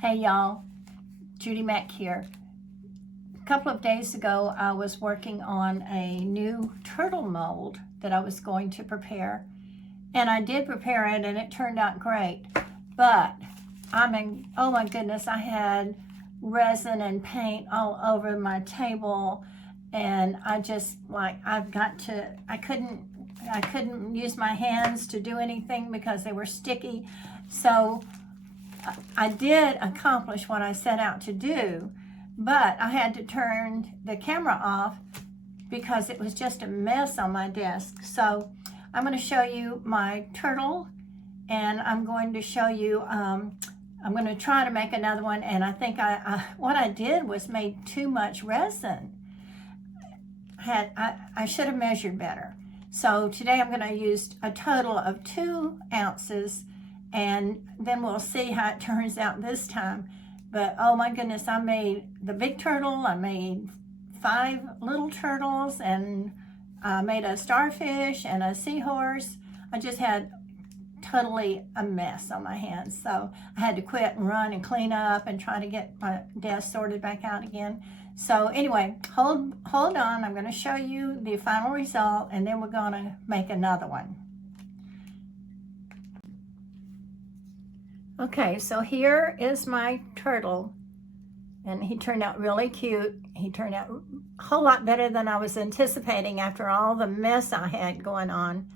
Hey y'all, Judy Mack here. A couple of days ago, I was working on a new turtle mold that I was going to prepare. And I did prepare it and it turned out great. But, oh my goodness, I had resin and paint all over my table. And I just, I couldn't use my hands to do anything because they were sticky. So, I did accomplish what I set out to do, but I had to turn the camera off because it was just a mess on my desk. So I'm going to show you my turtle, and I'm going to show you, I'm going to try to make another one, and I think what I did was made too much resin. I should have measured better. So today I'm going to use a total of 2 ounces, and then we'll see how it turns out this time. But oh my goodness, I made the big turtle, I made 5 little turtles, and I made a starfish and a seahorse. I just had totally a mess on my hands. So I had to quit and run and clean up and try to get my desk sorted back out again. So anyway, hold on, I'm gonna show you the final result, and then we're gonna make another one. Okay, so here is my turtle, and he turned out really cute. He turned out a whole lot better than I was anticipating after all the mess I had going on.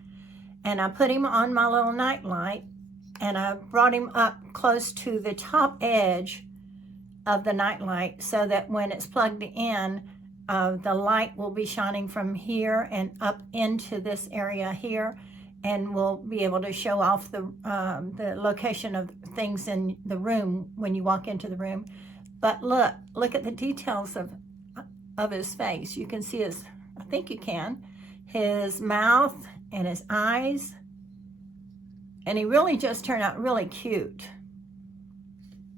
And I put him on my little night light, and I brought him up close to the top edge of the night light so that when it's plugged in, the light will be shining from here and up into this area here, and we'll be able to show off the location of things in the room when you walk into the room. But look at the details of his face. You can see his, I think you can, his mouth and his eyes. And he really just turned out really cute.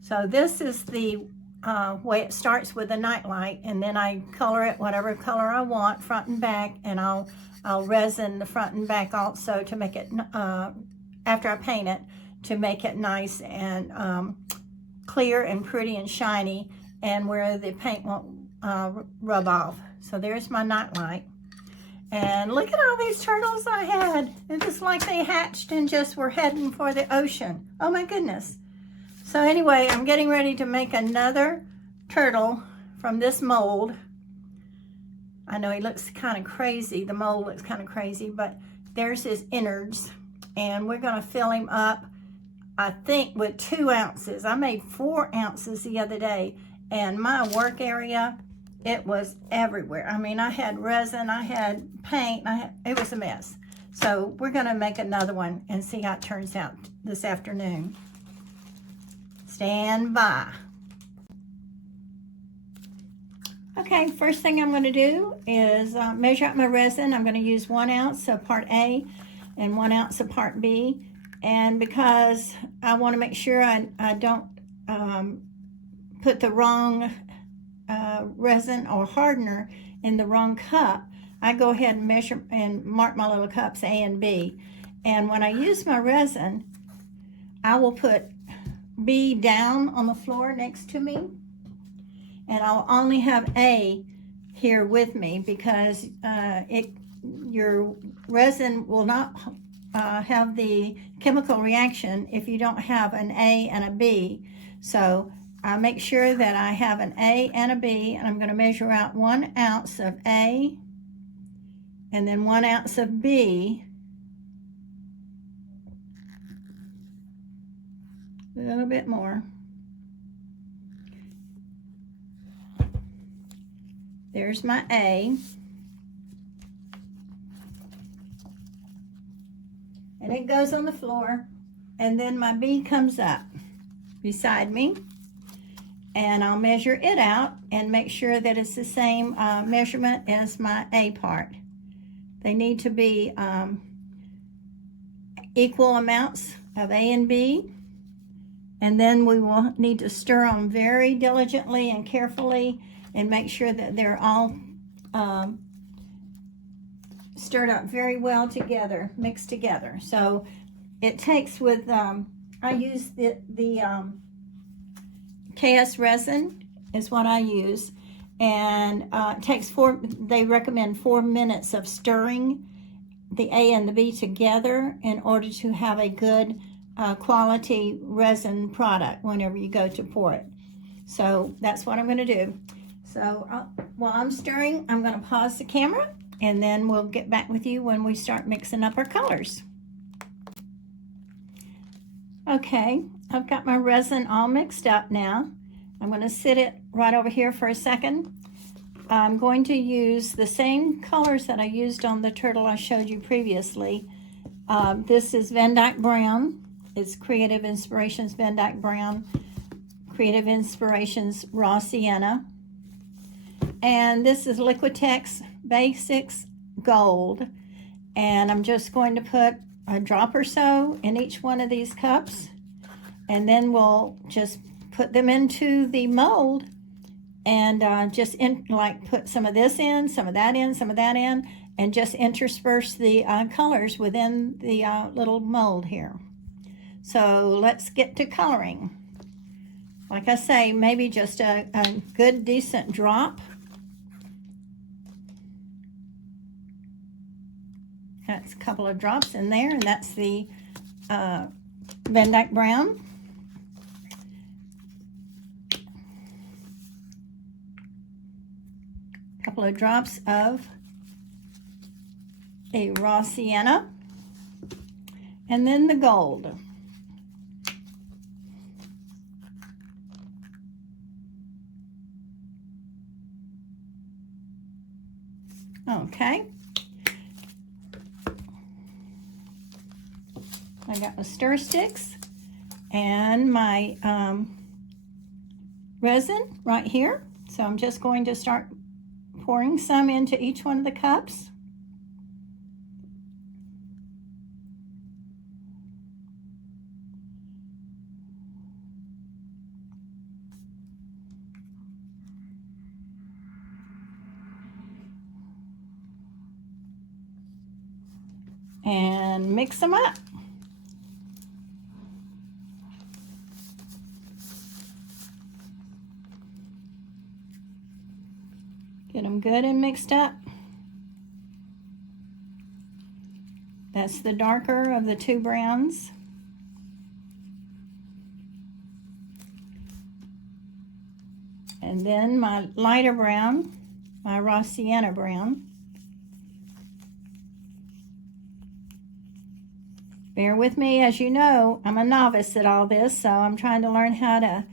So this is the way it starts with a night light, and then I color it whatever color I want, front and back, and I'll resin the front and back also to make it, after I paint it, to make it nice and clear and pretty and shiny, and where the paint won't rub off. So there's my night light. And look at all these turtles I had. It's just like they hatched and just were heading for the ocean. Oh my goodness. So anyway, I'm getting ready to make another turtle from this mold. I know he looks kind of crazy. The mold looks kind of crazy, but there's his innards. And we're going to fill him up, I think, with 2 ounces. I made 4 ounces the other day, and my work area, it was everywhere. I mean, I had resin, I had paint, it was a mess. So we're going to make another one and see how it turns out this afternoon. Stand by. Okay, first thing I'm going to do is measure out my resin. I'm going to use 1 ounce of part A and 1 ounce of part B. And because I want to make sure I don't put the wrong resin or hardener in the wrong cup, I go ahead and measure and mark my little cups A and B. And when I use my resin, I will put B down on the floor next to me, and I'll only have A here with me because your resin will not have the chemical reaction if you don't have an A and a B. So I make sure that I have an A and a B, and I'm going to measure out 1 ounce of A and then 1 ounce of B. A little bit more. There's my A. And it goes on the floor. And then my B comes up beside me. And I'll measure it out and make sure that it's the same measurement as my A part. They need to be equal amounts of A and B. And then we will need to stir them very diligently and carefully and make sure that they're all stirred up very well together, mixed together. So it takes with, I use the KS resin is what I use, and it takes they recommend 4 minutes of stirring the A and the B together in order to have a good quality resin product whenever you go to pour it. So that's what I'm going to do. So while I'm stirring, I'm going to pause the camera, and then we'll get back with you when we start mixing up our colors. Okay, I've got my resin all mixed up now. I'm going to sit it right over here for a second. I'm going to use the same colors that I used on the turtle I showed you previously. This is Van Dyke Brown. It's Creative Inspirations Van Dyke Brown, Creative Inspirations Raw Sienna. And this is Liquitex Basics Gold. And I'm just going to put a drop or so in each one of these cups, and then we'll just put them into the mold and put some of this in, some of that in, some of that in, and just intersperse the colors within the little mold here. So let's get to coloring. Like I say, maybe just a good decent drop. That's a couple of drops in there, and that's the Van Dyke Brown. A couple of drops of a raw sienna, and then the gold. Okay. I got my stir sticks and my resin right here. So I'm just going to start pouring some into each one of the cups. And mix them up. Get them good and mixed up. That's the darker of the two browns. And then my lighter brown, my raw sienna brown. Bear with me, as you know, I'm a novice at all this, so I'm trying to learn how to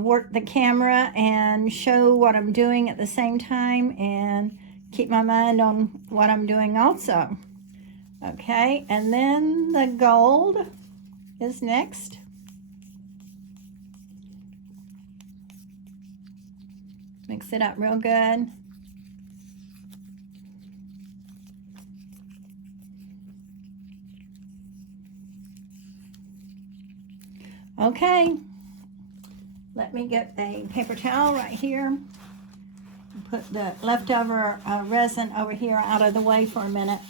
work the camera and show what I'm doing at the same time and keep my mind on what I'm doing also. Okay, and then the gold is next. Mix it up real good. Okay, let me get a paper towel right here. Put the leftover resin over here out of the way for a minute.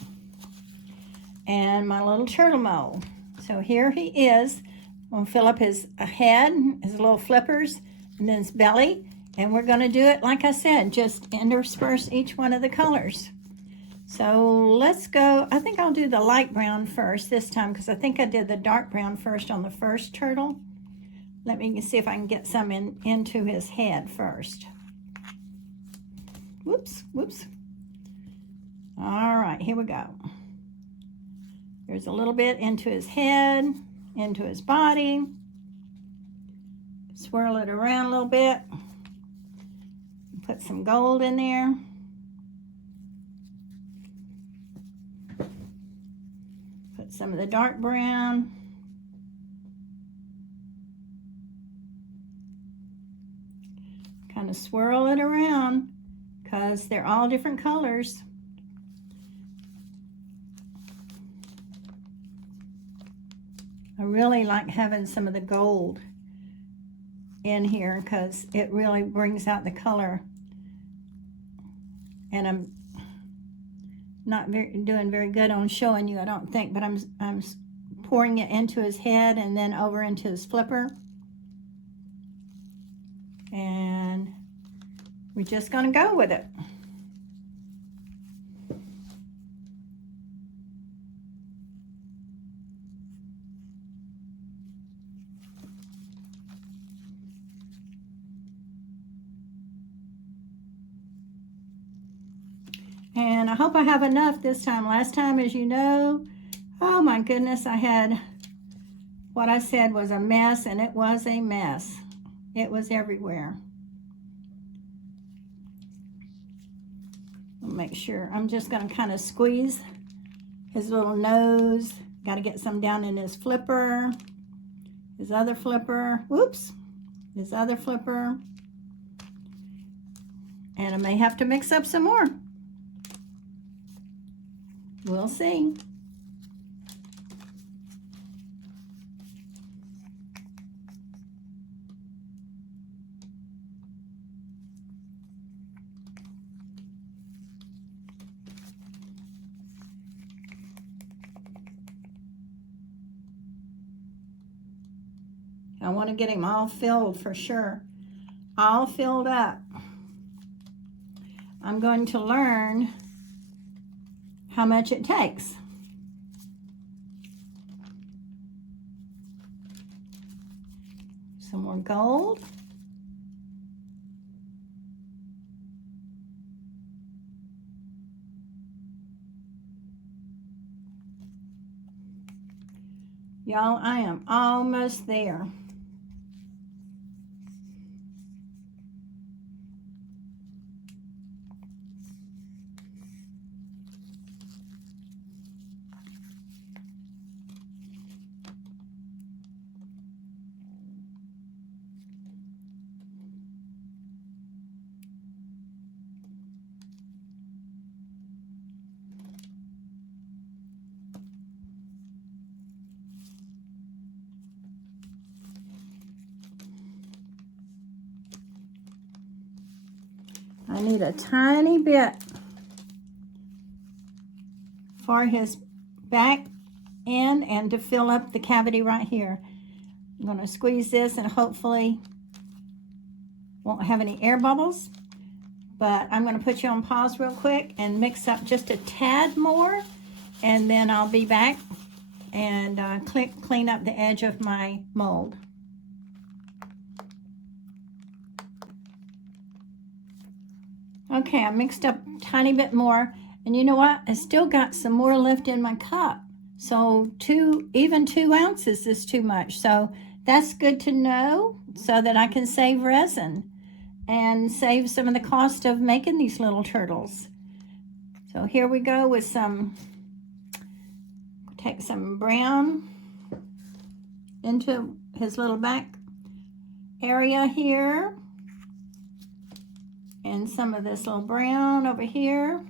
And my little turtle mold. So here he is. I'm going to fill up his head, his little flippers, and then his belly. And we're going to do it, like I said, just intersperse each one of the colors. So let's go. I think I'll do the light brown first this time, because I think I did the dark brown first on the first turtle. Let me see if I can get some into his head first. Whoops, whoops. All right, here we go. There's a little bit into his head, into his body. Swirl it around a little bit. Put some gold in there. Put some of the dark brown. Kind of swirl it around because they're all different colors. I really like having some of the gold in here because it really brings out the color. And I'm not doing very good on showing you, I don't think, but I'm pouring it into his head and then over into his flipper. And we're just gonna go with it. And I hope I have enough this time. Last time, as you know, oh my goodness, I had what I said was a mess, and it was a mess. It was everywhere. I'll make sure. I'm just going to kind of squeeze his little nose. Got to get some down in his flipper, his other flipper. Whoops, his other flipper. And I may have to mix up some more. We'll see. I want to get him all filled for sure. All filled up. I'm going to learn how much it takes. Some more gold. Y'all, I am almost there. I need a tiny bit for his back end and to fill up the cavity right here. I'm going to squeeze this and hopefully won't have any air bubbles. But I'm going to put you on pause real quick and mix up just a tad more, and then I'll be back and clean up the edge of my mold. Okay, I mixed up a tiny bit more, and you know what? I still got some more left in my cup. So even 2 ounces is too much. So that's good to know so that I can save resin and save some of the cost of making these little turtles. So here we go with take some brown into his little back area here. And some of this little brown over here,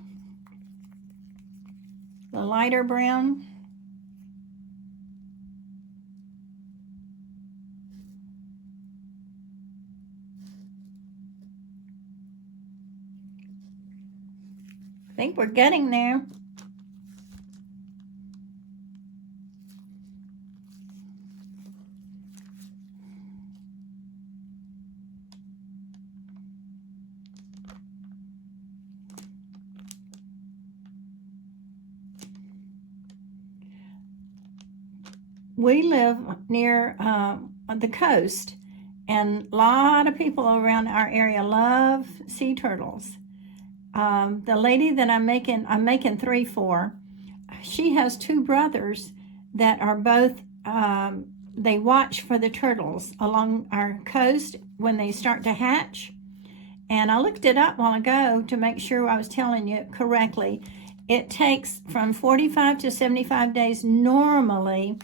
the lighter brown. I think we're getting there. We live near the coast, and a lot of people around our area love sea turtles. The lady that I'm making 3 for, she has 2 brothers that are both, they watch for the turtles along our coast when they start to hatch. And I looked it up a while ago to make sure I was telling you correctly. It takes from 45 to 75 days normally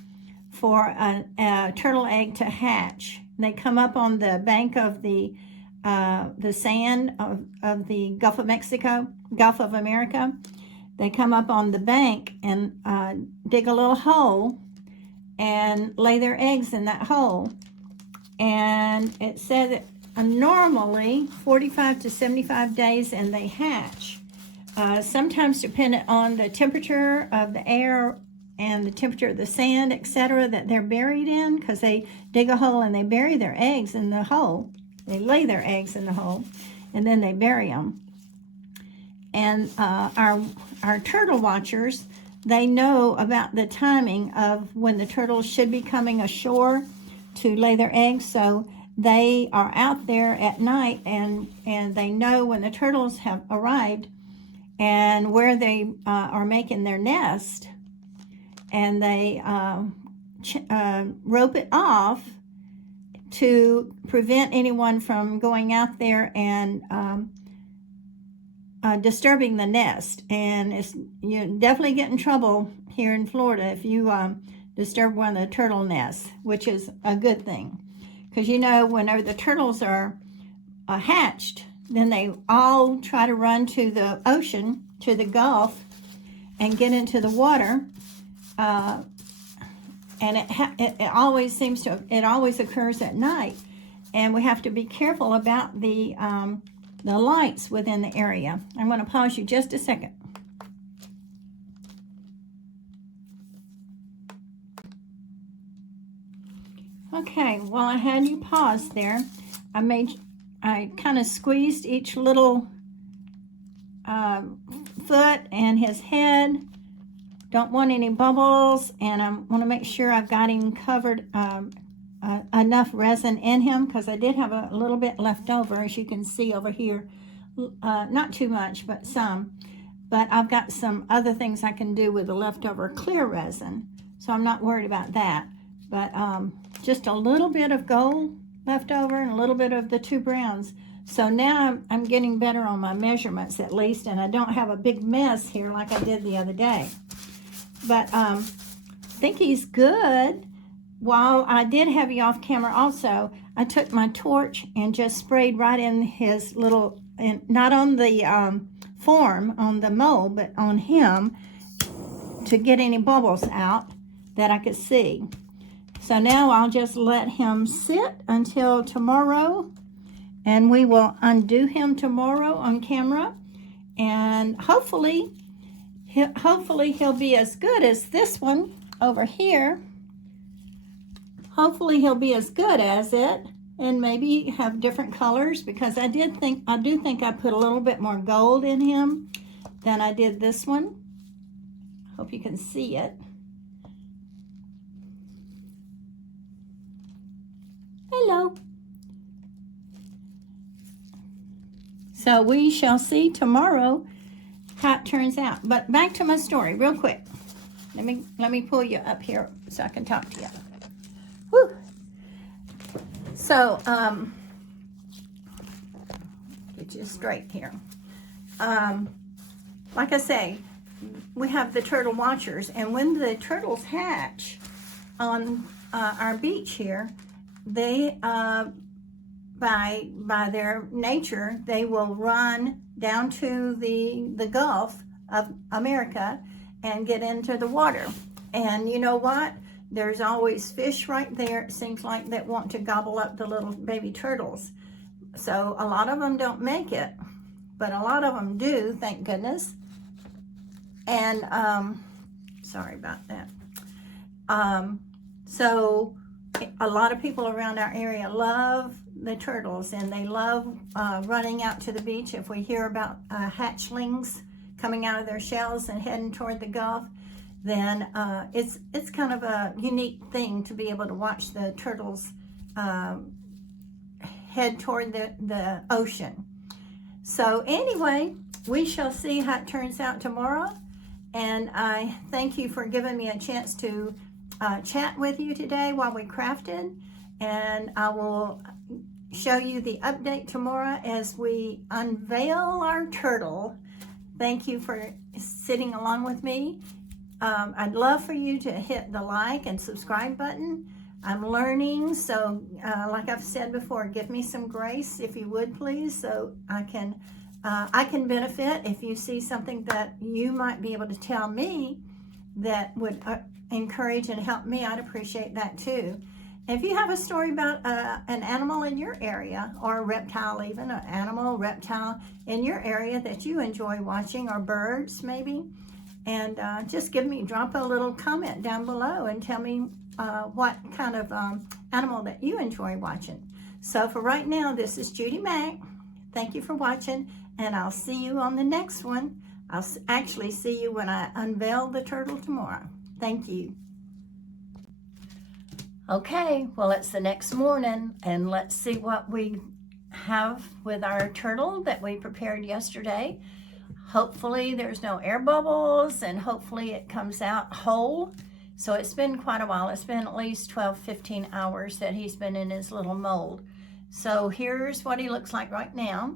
for a turtle egg to hatch. They come up on the bank of the sand of the Gulf of Mexico, Gulf of America. They come up on the bank and dig a little hole and lay their eggs in that hole. And it said that normally 45 to 75 days and they hatch. Sometimes dependent on the temperature of the air and the temperature of the sand, etc., that they're buried in, because they dig a hole and they bury their eggs in the hole. They lay their eggs in the hole, and then they bury them. And our turtle watchers, they know about the timing of when the turtles should be coming ashore to lay their eggs. So they are out there at night, and they know when the turtles have arrived and where they are making their nest. And they rope it off to prevent anyone from going out there and disturbing the nest. And you definitely get in trouble here in Florida if you disturb one of the turtle nests, which is a good thing. Because you know, whenever the turtles are hatched, then they all try to run to the ocean, to the Gulf, and get into the water. And it always occurs at night, and we have to be careful about the lights within the area. I'm going to pause you just a second. Okay, while I had you pause there, I kind of squeezed each little foot and his head. Don't want any bubbles, and I want to make sure I've got him covered, enough resin in him, because I did have a little bit left over, as you can see over here. Not too much, but some. But I've got some other things I can do with the leftover clear resin, so I'm not worried about that. But just a little bit of gold left over and a little bit of the two browns. So now I'm getting better on my measurements at least, and I don't have a big mess here like I did the other day. But I think he's good. While I did have you off camera also, I took my torch and just sprayed right in his little, not on the form, on the mold, but on him, to get any bubbles out that I could see. So now I'll just let him sit until tomorrow, and we will undo him tomorrow on camera, and hopefully he'll be as good as this one over here. Hopefully he'll be as good as it, and maybe have different colors, because I do think I put a little bit more gold in him than I did this one. Hope you can see it. Hello. So we shall see tomorrow how it turns out. But back to my story real quick. Let me pull you up here so I can talk to you. Woo. So get you straight here. Like I say, we have the turtle watchers, and when the turtles hatch on our beach here, they by their nature, they will run down to the Gulf of America and get into the water. And you know what? There's always fish right there, it seems like, that want to gobble up the little baby turtles. So a lot of them don't make it, but a lot of them do, thank goodness. And sorry about that. So a lot of people around our area love the turtles, and they love running out to the beach. If we hear about hatchlings coming out of their shells and heading toward the Gulf, then it's kind of a unique thing to be able to watch the turtles head toward the ocean. So anyway, we shall see how it turns out tomorrow, and I thank you for giving me a chance to chat with you today while we crafted, and I will show you the update tomorrow as we unveil our turtle. Thank you for sitting along with me. I'd love for you to hit the like and subscribe button. I'm learning, so like I've said before, give me some grace if you would, please, so I can benefit. If you see something that you might be able to tell me that would encourage and help me, I'd appreciate that too. If you have a story about an animal in your area, or a reptile even, an animal, reptile in your area that you enjoy watching, or birds maybe, and just drop a little comment down below and tell me what kind of animal that you enjoy watching. So for right now, this is Judy Mack. Thank you for watching, and I'll see you on the next one. I'll actually see you when I unveil the turtle tomorrow. Thank you. Okay, well, it's the next morning, and let's see what we have with our turtle that we prepared yesterday. Hopefully there's no air bubbles, and hopefully it comes out whole. So it's been quite a while. It's been at least 12-15 hours that he's been in his little mold. So here's what he looks like right now.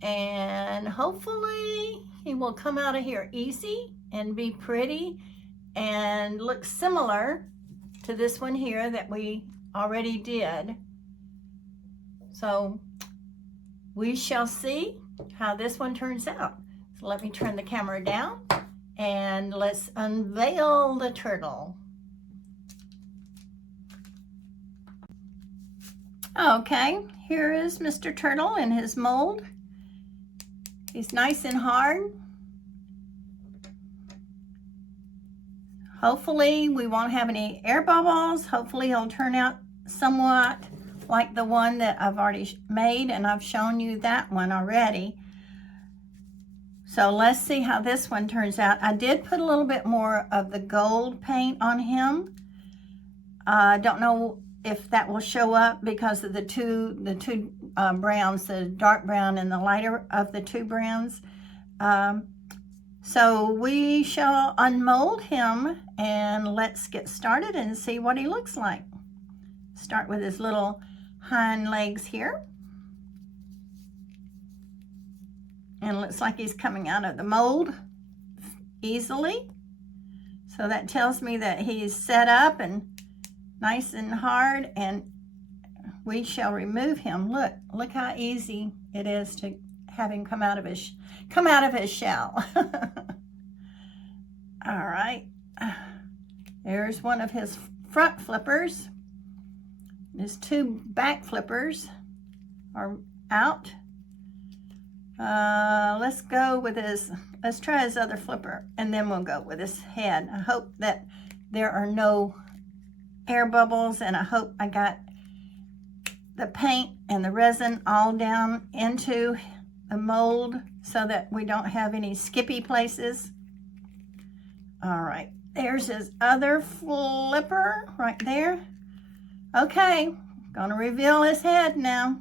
And hopefully he will come out of here easy and be pretty and look similar to this one here that we already did. So we shall see how this one turns out. So let me turn the camera down and let's unveil the turtle. Okay, here is Mr. Turtle in his mold. He's nice and hard. Hopefully we won't have any air bubbles. Hopefully he'll turn out somewhat like the one that I've already made, and I've shown you that one already. So let's see how this one turns out. I did put a little bit more of the gold paint on him. I don't know if that will show up because of the two browns, the dark brown and the lighter of the two browns. So we shall unmold him, and let's get started and see what he looks like. Start with his little hind legs here. And it looks like he's coming out of the mold easily. So that tells me that he's set up and nice and hard, and we shall remove him. Look how easy it is to have him come out of his shell. All right, there's one of his front flippers. His two back flippers are out. Let's try his other flipper, and then we'll go with his head. I hope that there are no air bubbles, and I hope I got the paint and the resin all down into the mold so that we don't have any skippy places. All right, there's his other flipper right there. Okay, gonna reveal his head now.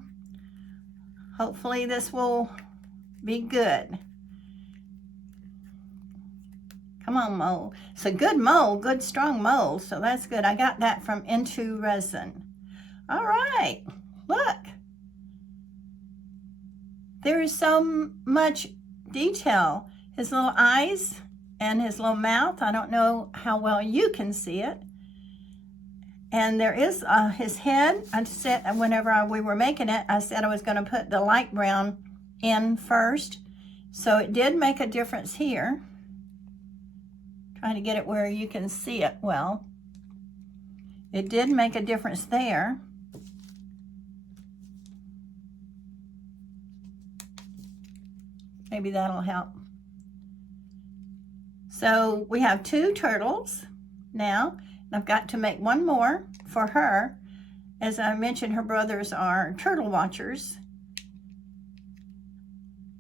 Hopefully this will be good. Come on, mold. It's a good mold, good strong mold, so that's good. I got that from Into Resin. All right, look. There is so much detail. His little eyes and his little mouth. I don't know how well you can see it. And there is his head. I said whenever we were making it, I said I was going to put the light brown in first. So it did make a difference here. Trying to get it where you can see it well. It did make a difference there. Maybe that'll help. So we have two turtles now. I've got to make one more for her. As I mentioned, her brothers are turtle watchers.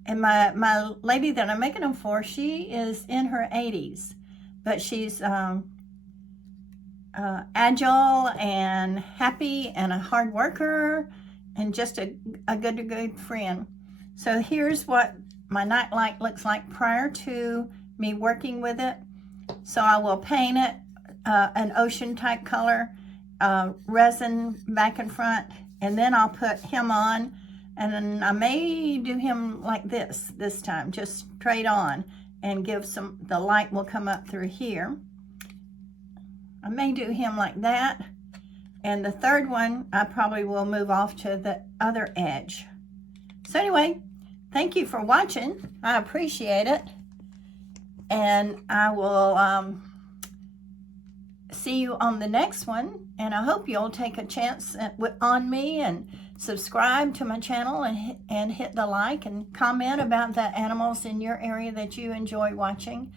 And my lady that I'm making them for, she is in her 80s. But she's agile and happy and a hard worker and just a good friend. So here's what my nightlight looks like prior to me working with it. So I will paint it an ocean type color, resin back and front, and then I'll put him on, and then I may do him like this time, just straight on, and give the light will come up through here. I may do him like that, and the third one I probably will move off to the other edge. So anyway, thank you for watching. I appreciate it, and I will see you on the next one, and I hope you'll take a chance on me and subscribe to my channel and hit the like and comment about the animals in your area that you enjoy watching.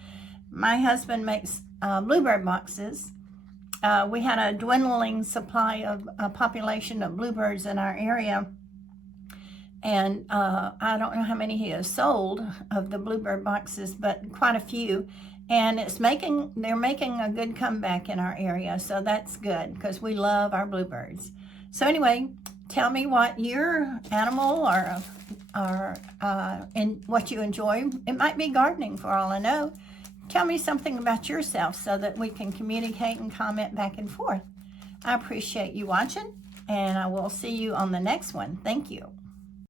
My husband makes bluebird boxes, we had a dwindling supply of a population of bluebirds in our area. And I don't know how many he has sold of the bluebird boxes, but quite a few. And they're making a good comeback in our area. So that's good because we love our bluebirds. So anyway, tell me what your animal or what you enjoy. It might be gardening for all I know. Tell me something about yourself so that we can communicate and comment back and forth. I appreciate you watching, and I will see you on the next one. Thank you.